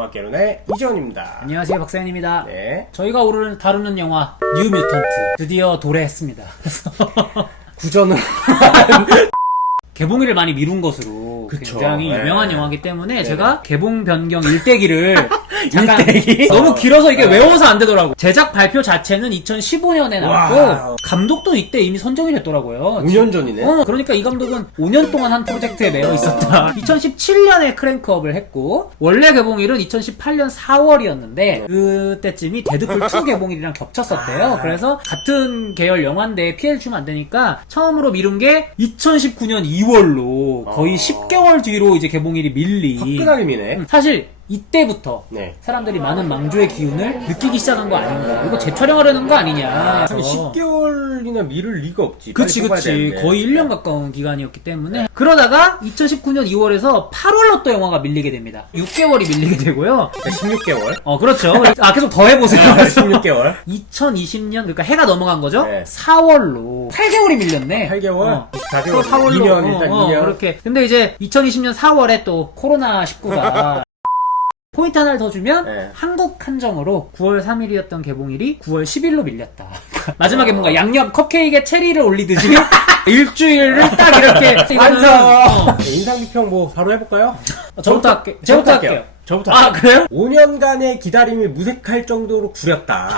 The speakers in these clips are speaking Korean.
영화개론의 이재원입니다. 안녕하세요, 박사연입니다. 네. 저희가 오늘 다루는 영화 뉴 뮤턴트 드디어 도래했습니다. 구전을 개봉일을 많이 미룬 것으로 그쵸. 굉장히 네. 유명한 영화이기 때문에 네. 제가 개봉 변경 일대기를 잠깐 일대기? 너무 길어서 이게 네. 외워서 안 되더라고. 제작 발표 자체는 2015년에 나왔고 와우. 감독도 이때 이미 선정이 됐더라고요. 5년 전이네. 그러니까 이 감독은 5년 동안 한 프로젝트에 매여 있었다. 2017년에 크랭크업을 했고 원래 개봉일은 2018년 4월이었는데 그때쯤이 데드풀2 개봉일이랑 겹쳤었대요. 그래서 같은 계열 영화인데 피해를 주면 안 되니까 처음으로 미룬 게 2019년 2월로 거의 10개월 뒤로 이제 개봉일이 밀린. 화끈하림이네. 사실 이때부터 네. 사람들이 많은 망조의 기운을 느끼기 시작한 거 아닌가. 이거 재촬영하려는 거 아니냐. 아니, 10개월이나 미룰 리가 없지. 그치. 거의 1년 가까운 기간이었기 때문에. 그러다가 2019년 2월에서 8월로 또 영화가 밀리게 됩니다. 6개월이 밀리게 되고요. 16개월. 그렇죠. 계속 더 해보세요. 16개월. 2020년, 그러니까 해가 넘어간 거죠? 네. 4월로. 8개월이 밀렸네. 8개월? 24개월. 4월로. 2년, 일단 2년. 그렇게. 근데 이제 2020년 4월에 또 코로나19가 포인트 하나를 더 주면 네. 한국 한정으로 9월 3일이었던 개봉일이 9월 10일로 밀렸다. 마지막에 뭔가 양념 컵케이크에 체리를 올리듯이 일주일을 딱 이렇게 완성! 인상 비평 뭐 바로 해볼까요? 저부터 할게요. 저부터 아, 그래요? 5년간의 기다림이 무색할 정도로 구렸다.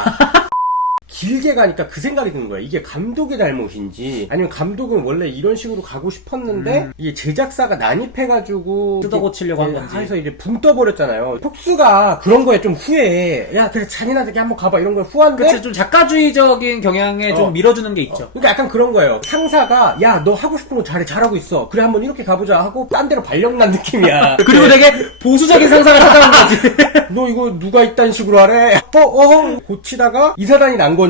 길게 가니까 그 생각이 드는 거야. 이게 감독의 잘못인지 아니면 감독은 원래 이런 식으로 가고 싶었는데 이게 제작사가 난입해가지고 뜯어고치려고 한 건지. 해서 이제 붕 떠버렸잖아요. 폭스가 그런 거에 좀 후회해. 야 그래 잔인하게 한번 가봐 이런 걸 후한데 그치, 좀 작가주의적인 경향에 좀 밀어주는 게 있죠. 그러니까 약간 그런 거예요. 상사가 야 너 하고 싶은 거 잘하고 있어. 그래 한번 이렇게 가보자 하고 딴 데로 발령난 느낌이야. 그리고 되게 보수적인 상사가 찾아온 거지. 너 이거 누가 이딴 식으로 하래? 고치다가 이사단이 난 건지.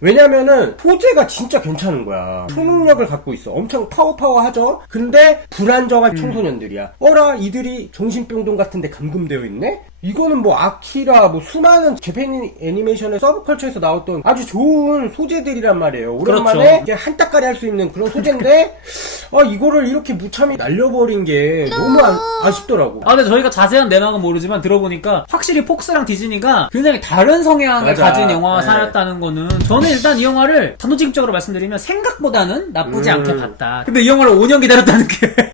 왜냐면은 소재가 진짜 괜찮은 거야. 초능력을 갖고 있어. 엄청 파워하죠? 근데 불안정한 청소년들이야. 이들이 정신병동 같은데 감금되어 있네? 이거는 뭐 아키라 뭐 수많은 재팬 애니메이션의 서브컬처에서 나왔던 아주 좋은 소재들이란 말이에요. 오랜만에 그렇죠. 이제 한따까리 할 수 있는 그런 소재인데 이거를 이렇게 무참히 날려버린 게 너무 아쉽더라고. 근데 저희가 자세한 내막은 모르지만 들어보니까 확실히 폭스랑 디즈니가 굉장히 다른 성향을 맞아. 가진 영화가 네. 살았다는 거는 저는 일단 이 영화를 단도직입적으로 말씀드리면 생각보다는 나쁘지 않게 봤다. 근데 이 영화를 5년 기다렸다는 게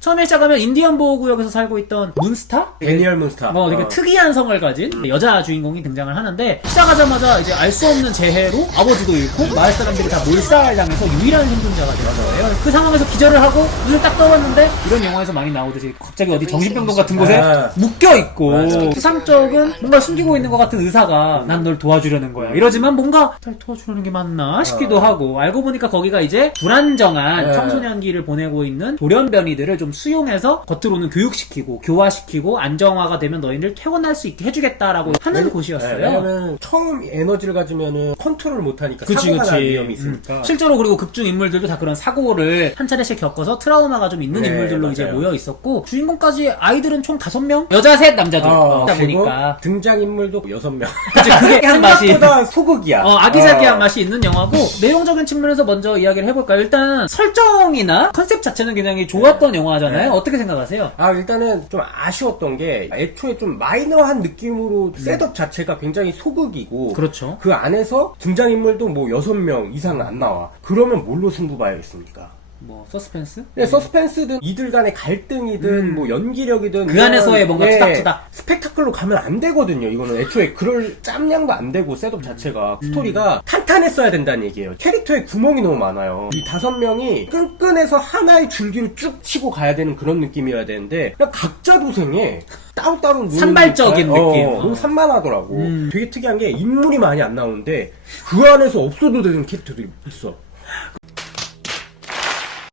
처음에 시작하면 인디언 보호구역에서 살고 있던 문스타? 데니얼 문스타. 되게 특이한 성을 가진 여자 주인공이 등장을 하는데 시작하자마자 이제 알 수 없는 재해로 아버지도 잃고 마을 사람들이 다 몰살당해서 유일한 생존자가 되는 거예요. 그 상황에서 기절을 하고 눈을 딱 떠봤는데 이런 영화에서 많이 나오듯이 갑자기 어디 정신병동 같은 곳에 묶여있고 수상적은 뭔가 숨기고 있는 것 같은 의사가 난 널 도와주려는 거야. 이러지만 뭔가 날 도와주려는 게 맞나 싶기도 하고 알고 보니까 거기가 이제 불안정한 청소년기를 보내고 있는 돌연변이들을 좀 수용해서 겉으로는 교육시키고 교화시키고 안정화가 되면 너희들 퇴원할 수 있게 해주겠다라고 하는 곳이었어요. 왜냐면 처음 에너지를 가지면은 컨트롤을 못하니까 사고가 날 위험이 있으니까. 실제로 그리고 극중 인물들도 다 그런 사고를 한 차례씩 겪어서 트라우마가 좀 있는 인물들로 맞아요. 이제 모여 있었고 주인공까지 아이들은 총 5명? 여자 3, 남자 2. 그러다 보니까 등장인물도 6명. 그게 한 맛이 생각보다 소극이야. 아기자기한 맛이 있는 영화고 내용적인 측면에서 먼저 이야기를 해볼까요? 일단 설정이나 컨셉 자체는 굉장히 좋았던 영화잖아요. 어떻게 생각하세요? 일단은 좀 아쉬웠던 게 애초에 좀 마이너한 느낌으로 셋업 자체가 굉장히 소극이고 그렇죠. 그 안에서 등장인물도 뭐 6명 이상 안 나와. 그러면 뭘로 승부 봐야겠습니까? 뭐 서스펜스? 네, 서스펜스든 이들 간의 갈등이든 뭐 연기력이든 그 안에서의 뭔가 투닥투닥 스펙타클로 가면 안 되거든요. 이거는 애초에 그럴 짬량도 안 되고 셋업 자체가 스토리가 탄탄했어야 된다는 얘기예요. 캐릭터에 구멍이 너무 많아요. 이 5명이 끈끈해서 하나의 줄기를 쭉 치고 가야 되는 그런 느낌이어야 되는데 그냥 각자 도생해. 따로따로 노는 산발적인 느낌. 너무 산만하더라고. 되게 특이한 게 인물이 많이 안 나오는데 그 안에서 없어도 되는 캐릭터들이 있어.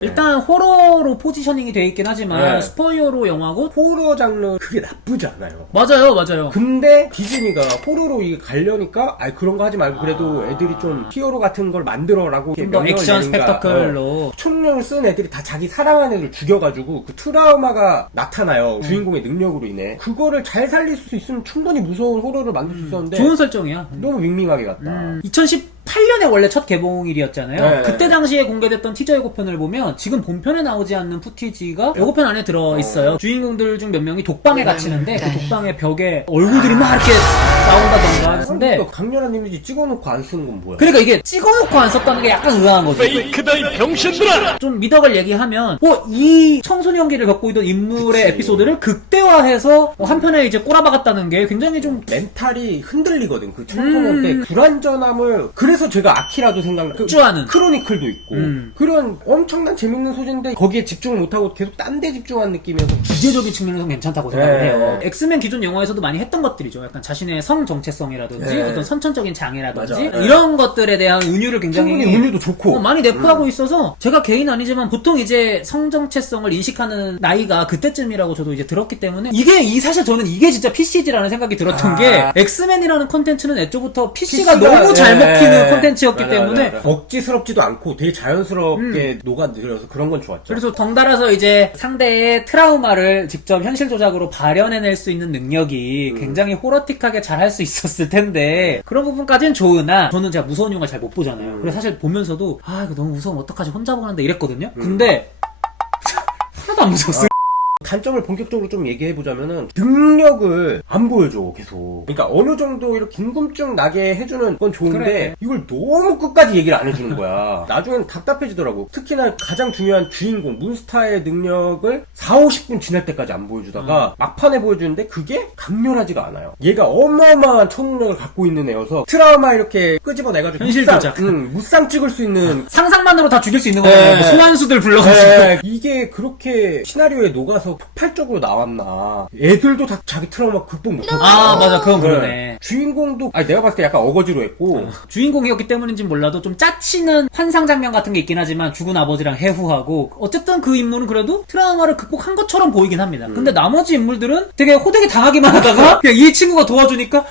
일단 호러로 포지셔닝이 돼 있긴 하지만 스포이어로 영화고 호러 장르 그게 나쁘지 않아요. 맞아요. 근데 디즈니가 호러로 이게 가려니까 그런 거 하지 말고 그래도 애들이 좀 히어로 같은 걸 만들어라고 좀 더 액션 스펙타클로 총력을 쓴 애들이 다 자기 사랑하는 애들 죽여가지고 그 트라우마가 나타나요. 주인공의 능력으로 인해. 그거를 잘 살릴 수 있으면 충분히 무서운 호러를 만들 수 있었는데 좋은 설정이야. 너무 밍밍하게 갔다. 2018 2008년에 원래 첫 개봉일이었잖아요. 네. 그때 당시에 공개됐던 티저 예고편을 보면 지금 본편에 나오지 않는 푸티지가 예고편 안에 들어있어요. 주인공들 중 몇 명이 독방에 갇히는데 그 독방의 벽에 얼굴들이 막 이렇게 나온다던가. 근데 그러니까 강렬한 이미지 찍어놓고 안 쓰는 건 뭐야? 그러니까 이게 찍어놓고 안 썼다는 게 약간 의아한 거죠. 페이크다 이 병신들아! 좀 미덕을 얘기하면 이 청소년기를 겪고 있던 인물의 그치. 에피소드를 극대화해서 한편에 이제 꼬라박았다는 게 굉장히 좀 멘탈이 흔들리거든. 그 청소년 때 불안전함을 그래서 제가 아키라도 생각나. 폭주하는. 크로니클도 있고 그런 엄청난 재밌는 소재인데 거기에 집중을 못하고 계속 딴 데 집중한 느낌이어서 기계적인 측면에서 괜찮다고 생각을 네. 해요. 엑스맨 기존 영화에서도 많이 했던 것들이죠. 약간 자신의 성 정체성이라든지 네. 어떤 선천적인 장애라든지 맞아. 네. 이런 것들에 대한 은유를 굉장히 충분히 운율도 좋고 많이 내포하고 있어서 제가 개인 아니지만 보통 이제 성정체성을 인식하는 나이가 그때쯤이라고 저도 이제 들었기 때문에 사실 저는 이게 진짜 PC지라는 생각이 들었던 게 엑스맨이라는 콘텐츠는 애초부터 PC가 너무 잘 먹히는 콘텐츠였기 때문에 억지스럽지도 않고 되게 자연스럽게 녹아들어서 그런 건 좋았죠. 그래서 덩달아서 이제 상대의 트라우마를 직접 현실 조작으로 발현해낼 수 있는 능력이 굉장히 호러틱하게 잘 할 수 있었을 텐데 그런 부분까지는 좋으나 저는 제가 무서운 영화 잘 못 보잖아요. 그래서 사실 보면서도 이거 너무 무서우면 어떡하지 혼자 보는데 이랬거든요. 근데 하나도 안 무서웠어요. 단점을 본격적으로 좀 얘기해보자면은 능력을 안 보여줘 계속. 그러니까 어느 정도 이렇게 궁금증 나게 해주는 건 좋은데 그래. 이걸 너무 끝까지 얘기를 안 해주는 거야. 나중엔 답답해지더라고. 특히나 가장 중요한 주인공 문스타의 능력을 40, 50분 지날 때까지 안 보여주다가 막판에 보여주는데 그게 강렬하지가 않아요. 얘가 어마어마한 초능력을 갖고 있는 애여서 트라우마 이렇게 끄집어내가지고 현실 조작. 무쌍 찍을 수 있는 상상만으로 다 죽일 수 있는 거잖아요. 뭐 소환수들 불러가지고. 네, 이게 그렇게 시나리오에 녹아서 폭발적으로 나왔나. 애들도 다 자기 트라우마 극복 못하고. 맞아. 그건 그러네. 주인공도 내가 봤을 때 약간 어거지로 했고. 주인공이었기 때문인지 몰라도 좀 짜치는 환상 장면 같은 게 있긴 하지만 죽은 아버지랑 해후하고 어쨌든 그 인물은 그래도 트라우마를 극복한 것처럼 보이긴 합니다. 근데 나머지 인물들은 되게 호되게 당하기만 하다가 그냥 이 친구가 도와주니까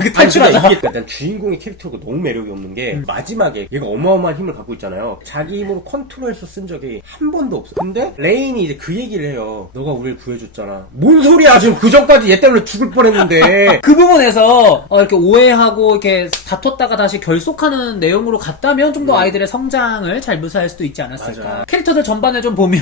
이게 탈출하자. 이게 일단 주인공의 캐릭터가 너무 매력이 없는 게 마지막에 얘가 어마어마한 힘을 갖고 있잖아요. 자기 힘으로 컨트롤해서 쓴 적이 한 번도 없어. 근데 레인이 이제 그 얘기를 해요. 너가 우리를 구해줬잖아. 뭔 소리야? 지금 그 전까지 얘 때문에 죽을 뻔했는데. 그 부분에서 이렇게 오해하고 이렇게 다퉜다가 다시 결속하는 내용으로 갔다면 좀 더 아이들의 성장을 잘 묘사할 수도 있지 않았을까. 맞아. 캐릭터들 전반을 좀 보면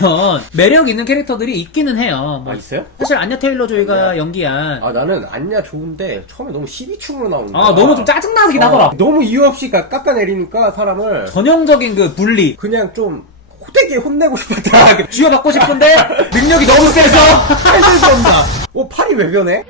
매력 있는 캐릭터들이 있기는 해요. 있어요? 사실 안냐 테일러 조이가 연기한 나는 안냐 좋은데 처음에 너무 12층으로 나오는 거야. 너무 좀 짜증나긴 하더라. 너무 이유 없이 깎아내리니까 사람을 전형적인 그 분리. 그냥 좀 호되게 혼내고 싶었다. 쥐어받고 싶은데 능력이 너무 세서 할수 없나. 팔이 왜 변해?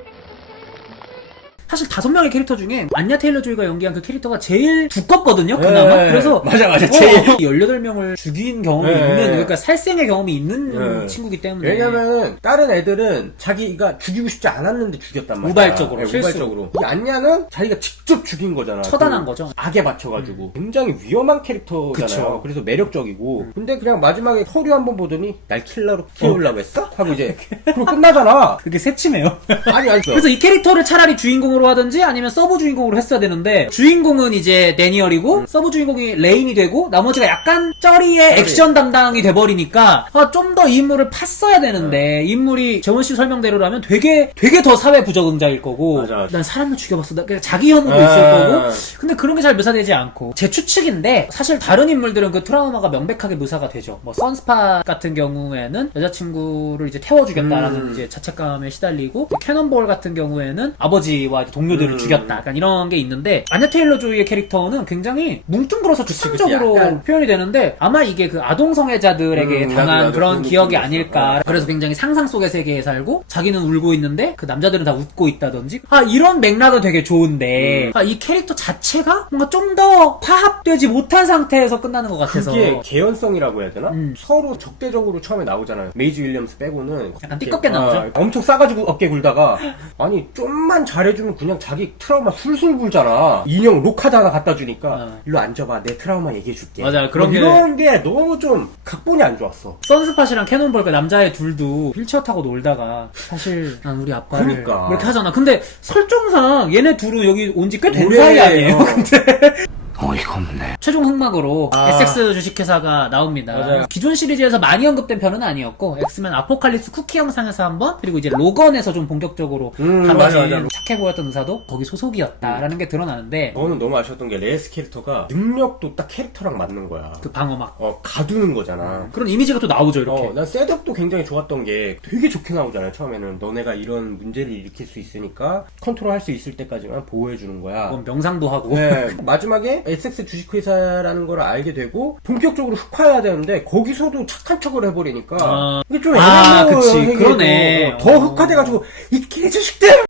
사실 5명의 캐릭터 중에 안냐 테일러 조이가 연기한 그 캐릭터가 제일 두껍거든요, 그나마. 네. 그래서 맞아. 제일 18명을 죽인 경험이 네. 있는, 그러니까 살생의 경험이 있는 네. 친구기 때문에. 왜냐면은 다른 애들은 자기가 죽이고 싶지 않았는데 죽였단 말이야. 우발적으로, 실수로. 우발적으로. 이 안냐는 자기가 직접 죽인 거잖아. 처단한 그 거죠. 악에 받쳐가지고. 굉장히 위험한 캐릭터잖아요. 그쵸. 그래서 매력적이고. 근데 그냥 마지막에 서류 한번 보더니 날 킬러로 키우려고 했어? 하고 이제 그리고 끝나잖아. 그게 새침해요. 아니. 그래서 이 캐릭터를 차라리 주인공으로 하든지 아니면 서브 주인공으로 했어야 되는데 주인공은 이제 데니얼이고 서브 주인공이 레인이 되고 나머지가 약간 쩌리의 액션 담당이 돼버리니까 좀 더 이 인물을 팠어야 되는데 인물이 재원 씨 설명대로라면 되게 더 사회 부적응자일 거고 맞아. 난 사람을 죽여봤어. 그냥 자기 혐오도 있을 거고 근데 그런 게 잘 묘사되지 않고 제 추측인데 사실 다른 인물들은 그 트라우마가 명백하게 묘사가 되죠. 뭐 선스팟 같은 경우에는 여자친구를 이제 태워주겠다라는 이제 자책감에 시달리고 캐논볼 같은 경우에는 아버지와 동료들을 죽였다. 약간 이런 게 있는데 안냐 테일러 조이의 캐릭터는 굉장히 뭉뚱그려서 추상적으로 약간 표현이 되는데 아마 이게 그 아동 성애자들에게 당한 맞아. 그런 그런 기억이 느낌이 아닐까. 있었어. 그래서 굉장히 상상 속의 세계에 살고 자기는 울고 있는데 그 남자들은 다 웃고 있다든지 이런 맥락은 되게 좋은데 이 캐릭터 자체가 뭔가 좀 더 화합되지 못한 상태에서 끝나는 것 같아서 그게 개연성이라고 해야 되나? 서로 적대적으로 처음에 나오잖아요. 메이지 윌리엄스 빼고는 약간 띠껍게 나오죠. 엄청 싸가지고 어깨 굴다가 아니 좀만 잘해주면 그냥 자기 트라우마 술술 불잖아. 인형 록카드 하나 갖다 주니까 일로 앉아봐. 내 트라우마 얘기해줄게. 맞아, 그런 이런 게 너무 좀 각본이 안 좋았어. 선스팟이랑 캐논볼 그 남자애 둘도 휠체어 타고 놀다가 사실 난 우리 아빠를 그러니까. 뭐 이렇게 하잖아. 근데 설정상 얘네 둘은 여기 온 지 꽤 된 오래 사이 아니에요? 근데 어이가 없네. 최종 흑막으로 아. SX 주식회사가 나옵니다. 맞아요. 기존 시리즈에서 많이 언급된 편은 아니었고 엑스맨 아포칼립스 쿠키 영상에서 한번 그리고 이제 로건에서 좀 본격적으로 다뤄진 맞아. 착해 보였던 의사도 거기 소속이었다라는 게 드러나는데 저는 너무 아쉬웠던 게 레이스 캐릭터가 능력도 딱 캐릭터랑 맞는 거야. 그 방어막 가두는 거잖아. 그런 이미지가 또 나오죠 이렇게. 난 셋업도 굉장히 좋았던 게 되게 좋게 나오잖아요. 처음에는 너네가 이런 문제를 일으킬 수 있으니까 컨트롤 할 수 있을 때까지만 보호해주는 거야. 그건 명상도 하고 네. 마지막에 SX 주식회사라는 걸 알게 되고 본격적으로 흑화해야 되는데 거기서도 착한 척을 해버리니까 이게 좀 아, 애매모호해요, 그치. 되게. 그러네. 더 흑화돼가지고 이 개자식들!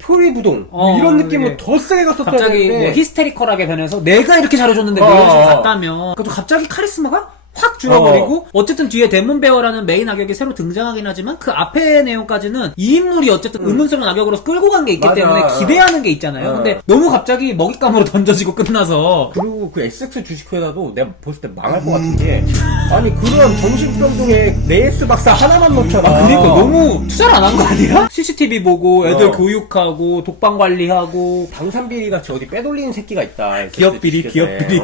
표리부동 이런 느낌으로 이게 더 세게 갔었어야 갑자기 되는데 뭐 히스테리컬하게 변해서 내가 이렇게 잘해줬는데 뭐 이런 식으로 갔다면 그래도 갑자기 카리스마가 확 줄어버리고 어쨌든 뒤에 데몬베어라는 메인 악역이 새로 등장하긴 하지만 그 앞의 내용까지는 이 인물이 어쨌든 의문스러운 악역으로 끌고 간 게 있기 맞아. 때문에 기대하는 게 있잖아요. 근데 너무 갑자기 먹잇감으로 던져지고 끝나서 그리고 그 SX 주식회사도 내가 봤을 때 망할 것 같은 게 아니 그런 정신병동에 레이스 박사 하나만 넣잖아. 그러니까 너무 투자를 안 한 거 아니야? CCTV 보고 애들 어. 교육하고 독방 관리하고 당산비리 같이 어디 빼돌리는 새끼가 있다. 기업비리 기업비리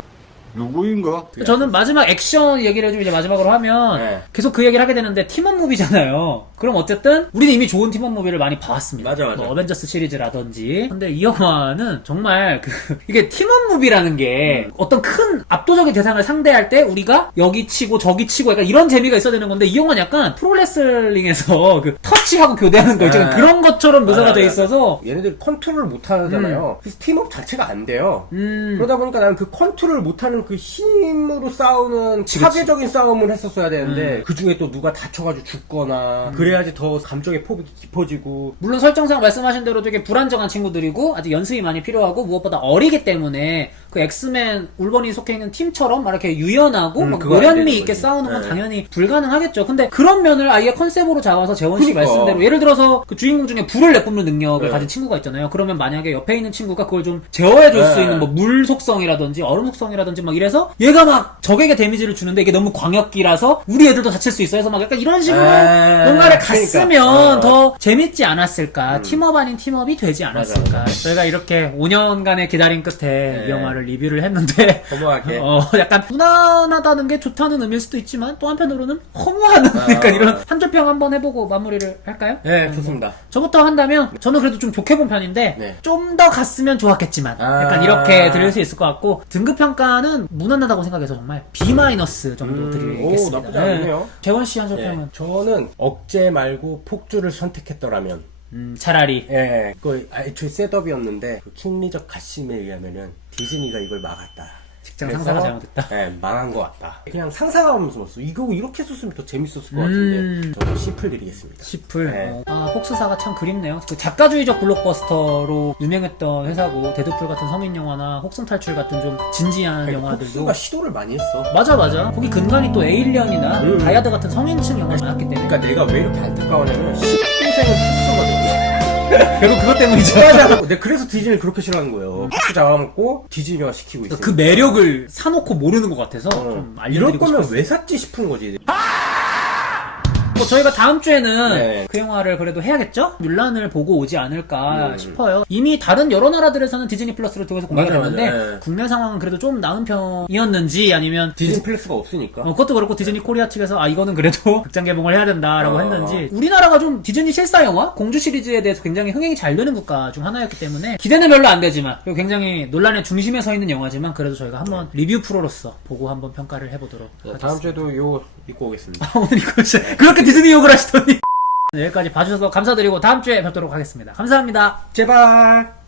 누구인가? 저는 마지막 액션 얘기를 좀 이제 마지막으로 하면 네. 계속 그 얘기를 하게 되는데 팀원 무비잖아요. 그럼 어쨌든 우리는 이미 좋은 팀원 무비를 많이 봐왔습니다. 맞아. 뭐 어벤져스 시리즈라든지. 근데 이 영화는 정말 이게 팀원 무비라는 게 어떤 큰 압도적인 대상을 상대할 때 우리가 여기 치고 저기 치고 약간 이런 재미가 있어야 되는 건데 이 영화는 약간 프로레슬링에서 그 터치하고 교대하는 거 있잖아요. 네. 그런 것처럼 묘사가 맞아. 돼 있어서 얘네들이 컨트롤을 못 하잖아요. 그래서 팀업 자체가 안 돼요. 그러다 보니까 나는 그 컨트롤을 못하는 그 힘으로 싸우는 파괴적인 싸움을 했었어야 되는데 그 중에 또 누가 다쳐가지고 죽거나 그래야지 더 감정의 폭이 깊어지고. 물론 설정상 말씀하신 대로 되게 불안정한 친구들이고 아직 연습이 많이 필요하고 무엇보다 어리기 때문에 그 엑스맨 울버니 속해 있는 팀처럼 막 이렇게 유연하고 막 그거 안 노련미 되는 있게 거지. 싸우는 건 네. 당연히 불가능하겠죠. 근데 그런 면을 아예 컨셉으로 잡아서 재원 씨 그러니까. 말씀대로 예를 들어서 그 주인공 중에 불을 내뿜는 능력을 네. 가진 친구가 있잖아요. 그러면 만약에 옆에 있는 친구가 그걸 좀 제어해줄 수 네. 있는 뭐 물 속성이라든지 얼음 속성이라든지 막 이래서 얘가 막 적에게 데미지를 주는데 이게 너무 광역기라서 우리 애들도 다칠 수 있어 해서 막 약간 이런 식으로 뭔가를 갔으면 그러니까. 더 재밌지 않았을까. 팀업 아닌 팀업이 되지 않았을까. 맞아. 저희가 이렇게 5년간의 기다림 끝에 네. 이 영화를 리뷰를 했는데 허무하게. 약간 무난하다는 게 좋다는 의미일 수도 있지만 또 한편으로는 허무하는 약간 이런 한 줄 평 한번 해보고 마무리를 할까요? 네, 좋습니다. 저부터 한다면 저는 그래도 좀 좋게 본 편인데 네. 좀 더 갔으면 좋았겠지만 약간 이렇게 드릴 수 있을 것 같고 등급 평가는 무난하다고 생각해서 정말 B- 정도 드리겠습니다. 오, 나쁘지 않네요. 재원 씨 한 줄 네. 평은 저는 억제 말고 폭주를 선택했더라면 차라리 그 애초에 셋업이었는데 그 킹리적 가심에 의하면은 디즈니가 이걸 막았다. 직장 그래서, 상사가 잘못했다. 네, 망한 것 같다. 그냥 상상하면서 봤어. 이거 이렇게 썼으면 더 재밌었을 것 같은데 저는 C풀 드리겠습니다. 10풀. 네. 폭스사가 참 그립네요. 그 작가주의적 블록버스터로 유명했던 회사고, 데드풀 같은 성인 영화나 혹성 탈출 같은 좀 진지한 영화들도. 폭스가 시도를 많이 했어. 맞아. 거기 근간이 또 에일리언이나 다이아드 같은 성인층 영화가 많았기 때문에. 그러니까 내가 왜 이렇게 안타까워하냐면 19세는 폭스거든. 결국 그것 때문이죠. 내가 그래서 디즈니를 그렇게 싫어하는 거예요. 폭스 잡아먹고 디즈니화 시키고 있어. 그 매력을 사놓고 모르는 것 같아서 좀 이럴 알려드리고 거면 싶었어요. 왜 샀지 싶은 거지. 뭐 저희가 다음 주에는 네. 그 영화를 그래도 해야겠죠? 뮬란을 보고 오지 않을까 싶어요. 이미 다른 여러 나라들에서는 디즈니 플러스를 통해서 공개가 맞아, 됐는데 맞아. 네. 국내 상황은 그래도 좀 나은 편이었는지 아니면 디즈니 플러스가 없으니까. 그것도 그렇고 디즈니 코리아 측에서 이거는 그래도 극장 개봉을 해야 된다라고 어. 했는지 우리나라가 좀 디즈니 실사 영화 공주 시리즈에 대해서 굉장히 흥행이 잘 되는 국가 중 하나였기 때문에 기대는 별로 안 되지만 그리고 굉장히 논란의 중심에 서 있는 영화지만 그래도 저희가 한번 리뷰 프로로서 보고 한번 평가를 해보도록 하겠습니다. 다음 주에도 이거 입고 오겠습니다. 오늘 이거 진짜 그렇게 디즈니 욕을 하시더니 네, 여기까지 봐주셔서 감사드리고 다음 주에 뵙도록 하겠습니다. 감사합니다. 제발.